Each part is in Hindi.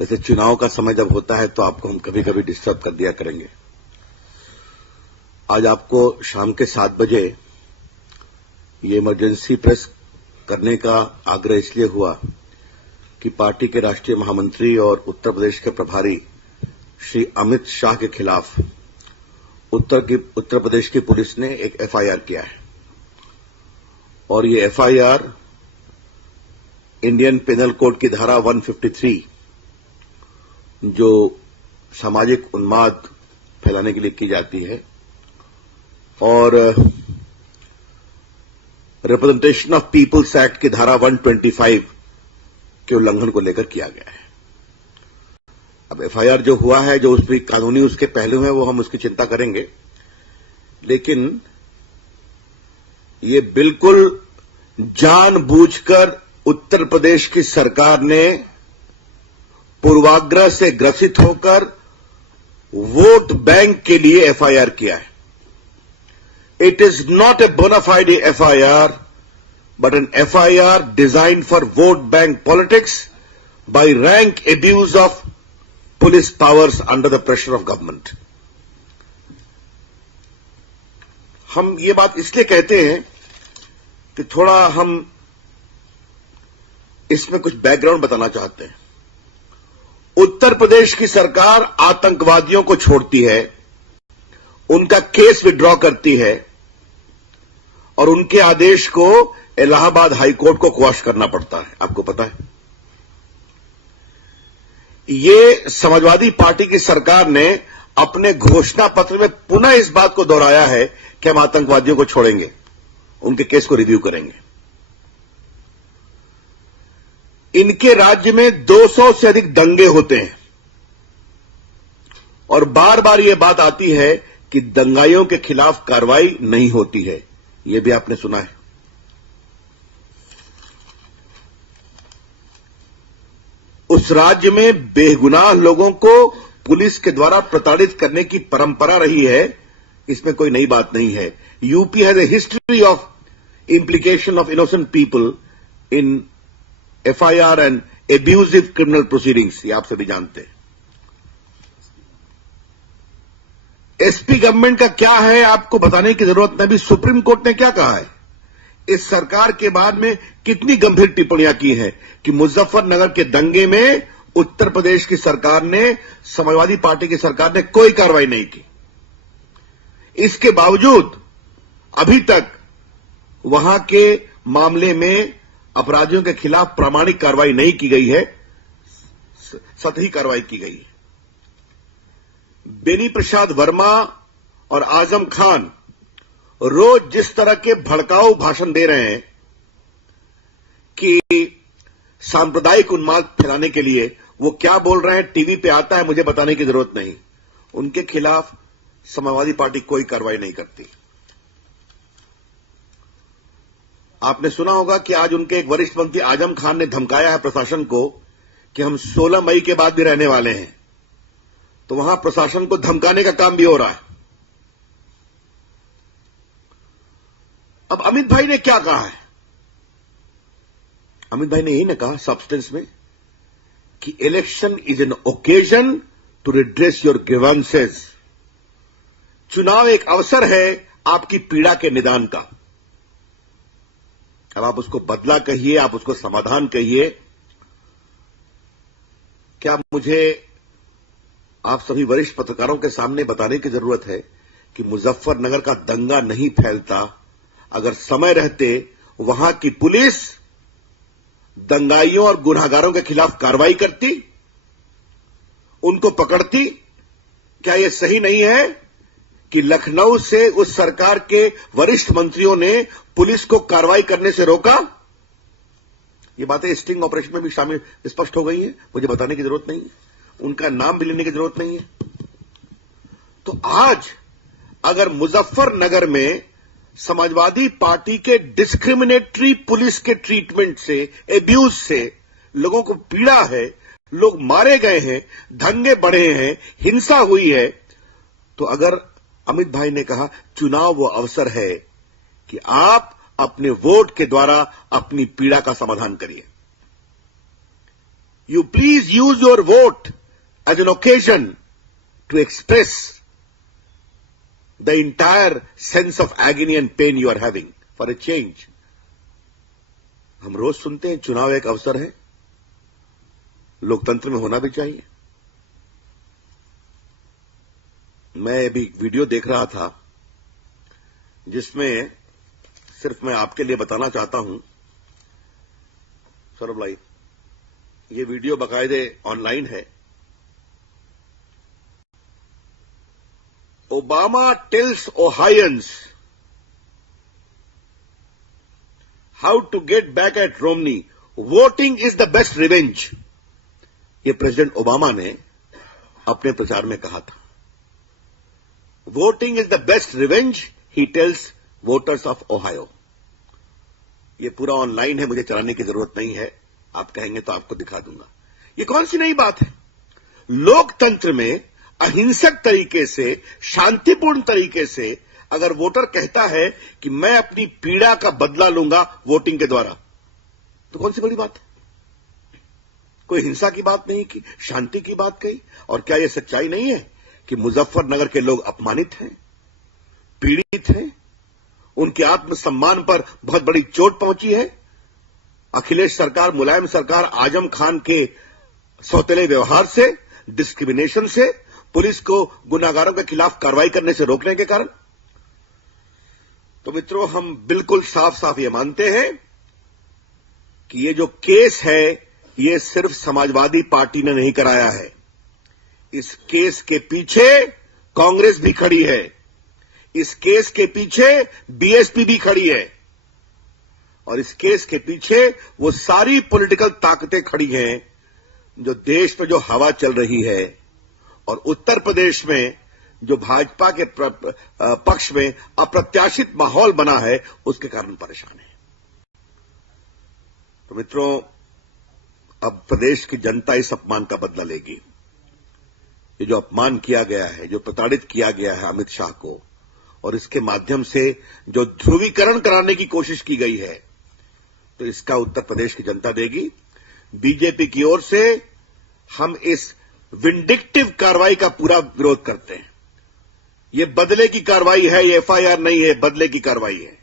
वैसे चुनाव का समय जब होता है तो आपको हम कभी कभी डिस्टर्ब कर दिया करेंगे। आज आपको शाम के 7 बजे ये इमरजेंसी प्रेस करने का आग्रह इसलिए हुआ कि पार्टी के राष्ट्रीय महामंत्री और उत्तर प्रदेश के प्रभारी श्री अमित शाह के खिलाफ उत्तर प्रदेश की पुलिस ने एक एफआईआर किया है और ये एफआईआर इंडियन पेनल कोड की धारा 153 जो सामाजिक उन्माद फैलाने के लिए की जाती है और रिप्रेजेंटेशन ऑफ पीपल्स एक्ट की धारा 125 के उल्लंघन को लेकर किया गया है। अब एफआईआर जो हुआ है, जो उसमें कानूनी उसके पहलू हैं, वो हम उसकी चिंता करेंगे, लेकिन ये बिल्कुल जानबूझकर उत्तर प्रदेश की सरकार ने पूर्वाग्रह से ग्रसित होकर वोट बैंक के लिए एफआईआर किया है। It is not a bona fide FIR but an FIR designed for vote bank politics by rank abuse of police powers under the pressure of government. हम ये बात इसलिए कहते हैं कि थोड़ा हम इसमें कुछ बैकग्राउंड बताना चाहते हैं। उत्तर प्रदेश की सरकार आतंकवादियों को छोड़ती है, उनका केस विड्रॉ करती है और उनके आदेश को इलाहाबाद हाईकोर्ट को क्वाश करना पड़ता है। आपको पता है, ये समाजवादी पार्टी की सरकार ने अपने घोषणा पत्र में पुनः इस बात को दोहराया है कि हम आतंकवादियों को छोड़ेंगे, उनके केस को रिव्यू करेंगे। इनके राज्य में 200 से अधिक दंगे होते हैं और बार बार यह बात आती है कि दंगाइयों के खिलाफ कार्रवाई नहीं होती है। यह भी आपने सुना है। उस राज्य में बेगुनाह लोगों को पुलिस के द्वारा प्रताड़ित करने की परंपरा रही है, इसमें कोई नई बात नहीं है। UP has a history of implication of innocent people in FIR and abusive criminal proceedings, ये आप सभी जानते हैं। एसपी गवर्नमेंट का क्या है आपको बताने की जरूरत नहीं। अभी सुप्रीम कोर्ट ने क्या कहा है, इस सरकार के बाद में कितनी गंभीर टिप्पणियां की हैं कि मुजफ्फरनगर के दंगे में उत्तर प्रदेश की सरकार ने, समाजवादी पार्टी की सरकार ने कोई कार्रवाई नहीं की। इसके बावजूद अभी तक वहां के मामले में अपराधियों के खिलाफ प्रामाणिक कार्रवाई नहीं की गई है, सतही कार्रवाई की गई है। बेनी प्रसाद वर्मा और आजम खान रोज जिस तरह के भड़काऊ भाषण दे रहे हैं कि सांप्रदायिक उन्माद फैलाने के लिए, वो क्या बोल रहे हैं टीवी पे आता है, मुझे बताने की जरूरत नहीं। उनके खिलाफ समाजवादी पार्टी कोई कार्रवाई नहीं करती। आपने सुना होगा कि आज उनके एक वरिष्ठ मंत्री आजम खान ने धमकाया है प्रशासन को कि हम 16 मई के बाद भी रहने वाले हैं। तो वहां प्रशासन को धमकाने का काम भी हो रहा है। अब अमित भाई ने क्या कहा है? अमित भाई ने यही ना कहा सब्सटेंस में कि election is an occasion to redress your grievances. चुनाव एक अवसर है आपकी पीड़ा के निदान का। अब आप उसको बदला कहिए, आप उसको समाधान कहिए। क्या मुझे आप सभी वरिष्ठ पत्रकारों के सामने बताने की जरूरत है कि मुजफ्फरनगर का दंगा नहीं फैलता अगर समय रहते वहां की पुलिस दंगाइयों और गुनहगारों के खिलाफ कार्रवाई करती, उनको पकड़ती? क्या यह सही नहीं है कि लखनऊ से उस सरकार के वरिष्ठ मंत्रियों ने पुलिस को कार्रवाई करने से रोका? ये बातें स्टिंग ऑपरेशन में भी शामिल स्पष्ट हो गई हैं, मुझे बताने की जरूरत नहीं है, उनका नाम भी लेने की जरूरत नहीं है। तो आज अगर मुजफ्फरनगर में समाजवादी पार्टी के डिस्क्रिमिनेटरी पुलिस के ट्रीटमेंट से, एब्यूज से लोगों को पीड़ा है, लोग मारे गए हैं, दंगे बढ़े हैं, हिंसा हुई है, तो अगर अमित भाई ने कहा चुनाव वो अवसर है कि आप अपने वोट के द्वारा अपनी पीड़ा का समाधान करिए, you please use your vote as an occasion to express the entire sense of agony and pain you are having for a change. हम रोज सुनते हैं चुनाव एक अवसर है, लोकतंत्र में होना भी चाहिए। मैं अभी वीडियो देख रहा था जिसमें सिर्फ मैं आपके लिए बताना चाहता हूं, सौरभ भाई, ये वीडियो बाकायदे ऑनलाइन है। Obama tells Ohioans how to get back at Romney. Voting is the best revenge. ये प्रेसिडेंट ओबामा ने अपने प्रचार में कहा था। Voting is the best revenge, he tells voters of Ohio. ये पूरा ऑनलाइन है, मुझे चलाने की जरूरत नहीं है, आप कहेंगे तो आपको दिखा दूंगा। ये कौन सी नई बात है? लोकतंत्र में अहिंसक तरीके से, शांतिपूर्ण तरीके से अगर वोटर कहता है कि मैं अपनी पीड़ा का बदला लूंगा वोटिंग के द्वारा, तो कौन सी बड़ी बात है? कोई हिंसा की बात नहीं की, शांति की बात कही। और क्या यह सच्चाई नहीं है कि मुजफ्फरनगर के लोग अपमानित हैं, पीड़ित हैं, उनके आत्मसम्मान पर बहुत बड़ी चोट पहुंची है? अखिलेश सरकार, मुलायम सरकार आजम खान के सौतेले व्यवहार से, डिस्क्रिमिनेशन से, पुलिस को गुनाहगारों के खिलाफ कार्रवाई करने से रोकने के कारण। तो मित्रों, हम बिल्कुल साफ साफ ये मानते हैं कि ये जो केस है ये सिर्फ समाजवादी पार्टी ने नहीं कराया है। इस केस के पीछे कांग्रेस भी खड़ी है, इस केस के पीछे बीएसपी भी खड़ी है, और इस केस के पीछे वो सारी पॉलिटिकल ताकतें खड़ी हैं जो देश में जो हवा चल रही है और उत्तर प्रदेश में जो भाजपा के पक्ष में अप्रत्याशित माहौल बना है उसके कारण परेशान है। तो मित्रों, अब प्रदेश की जनता इस अपमान का बदला लेगी। ये जो अपमान किया गया है, जो प्रताड़ित किया गया है अमित शाह को, और इसके माध्यम से जो ध्रुवीकरण कराने की कोशिश की गई है, तो इसका उत्तर प्रदेश की जनता देगी। बीजेपी की ओर से हम इस विंडिक्टिव कार्रवाई का पूरा विरोध करते हैं। ये बदले की कार्रवाई है, ये एफआईआर नहीं है, बदले की कार्रवाई है।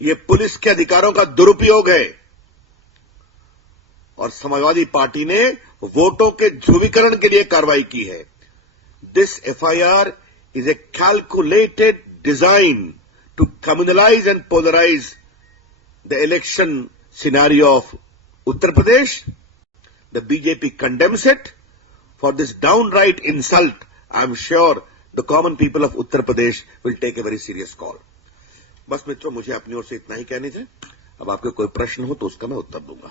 ये पुलिस के अधिकारों का दुरुपयोग है, और समाजवादी पार्टी ने वोटों के ध्रुवीकरण के लिए कार्रवाई की है। This FIR is a calculated design to communalise and polarise the election scenario of Uttar Pradesh. The BJP condemns it for this downright insult. I am sure the common people of Uttar Pradesh will take a very serious call. बस मित्रों, मुझे अपनी ओर से इतना ही कहने थे। अब आपके कोई प्रश्न हो तो उसका मैं उत्तर दूंगा।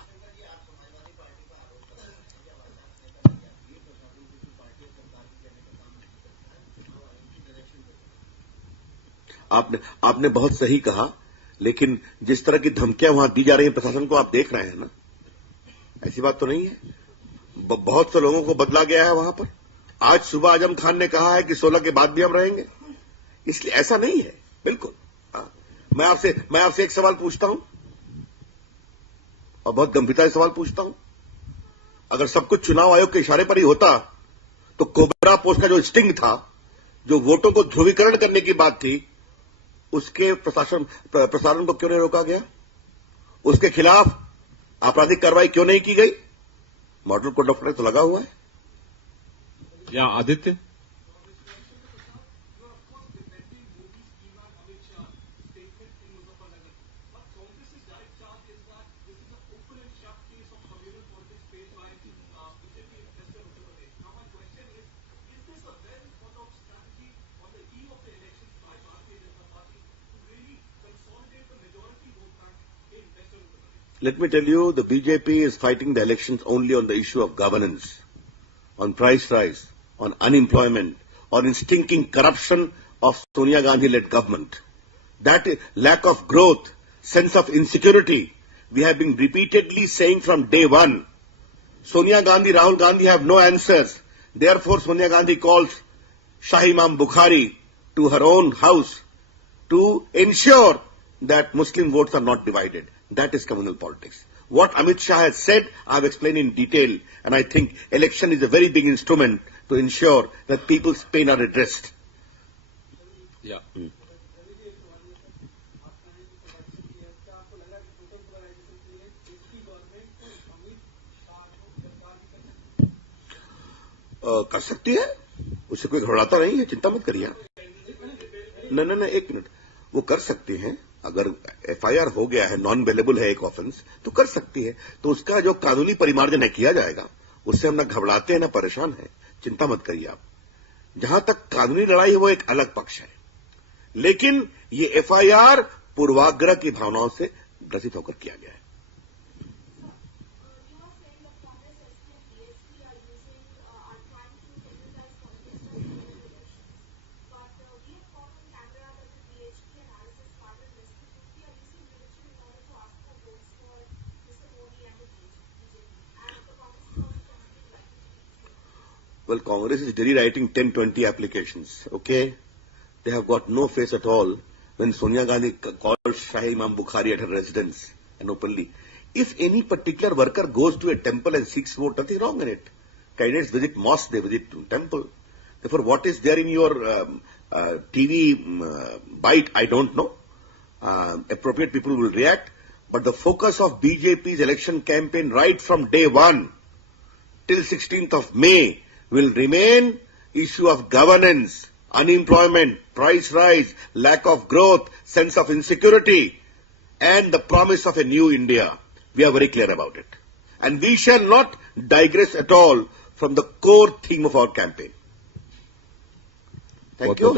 आपने बहुत सही कहा, लेकिन जिस तरह की धमकियां वहां दी जा रही हैं प्रशासन को, आप देख रहे हैं ना, ऐसी बात तो नहीं है। बहुत से लोगों को बदला गया है वहां पर। आज सुबह आजम खान ने कहा है कि 16 के बाद भी हम रहेंगे, इसलिए ऐसा नहीं है बिल्कुल। मैं आपसे एक सवाल पूछता हूं, और बहुत गंभीरता से सवाल पूछता हूं। अगर सब कुछ चुनाव आयोग के इशारे पर ही होता तो कोबरा पोस्ट का जो स्टिंग था, जो वोटों को ध्रुवीकरण करने की बात थी, उसके प्रसारण को क्यों नहीं रोका गया? उसके खिलाफ आपराधिक कार्रवाई क्यों नहीं की गई? मॉडल कोड ऑफ कंडक्ट तो लगा हुआ है। या Aditya, Let me tell you, the BJP is fighting the elections only on the issue of governance, on price rise, on unemployment, on stinking corruption of Sonia Gandhi-led government. That lack of growth, sense of insecurity, we have been repeatedly saying from day one. Sonia Gandhi, Rahul Gandhi have no answers. Therefore, Sonia Gandhi calls Shahi Imam Bukhari to her own house to ensure that Muslim votes are not divided. That is communal politics. What Amit Shah has said, I've explained in detail, and I think election is a very big instrument to ensure that people's pain are addressed. Yeah. कर सकती है, उससे कोई घबराता नहीं है, चिंता मत करिए। नहीं, एक मिनट, वो कर सकती हैं। अगर एफआईआर हो गया है, नॉन अवेलेबल है एक ऑफेंस, तो कर सकती है। तो उसका जो कानूनी परिमार्जन है किया जाएगा, उससे हम ना घबराते हैं ना परेशान है, चिंता मत करिए आप। जहां तक कानूनी लड़ाई है वो एक अलग पक्ष है, लेकिन ये एफआईआर पूर्वाग्रह की भावनाओं से ग्रसित होकर किया गया है। Well, Congress is daily writing 10, 20 applications, okay? They have got no face at all when Sonia Gandhi called Shahi Imam Bukhari at her residence and openly. If any particular worker goes to a temple and seeks vote, nothing wrong in it. Candidates visit mosque, they visit temple. Therefore, what is there in your TV bite, I don't know. Appropriate people will react. But the focus of BJP's election campaign right from day one till 16th of May will remain issue of governance, unemployment, price rise, lack of growth, sense of insecurity, and the promise of a new India. We are very clear about it. And we shall not digress at all from the core theme of our campaign. Thank you.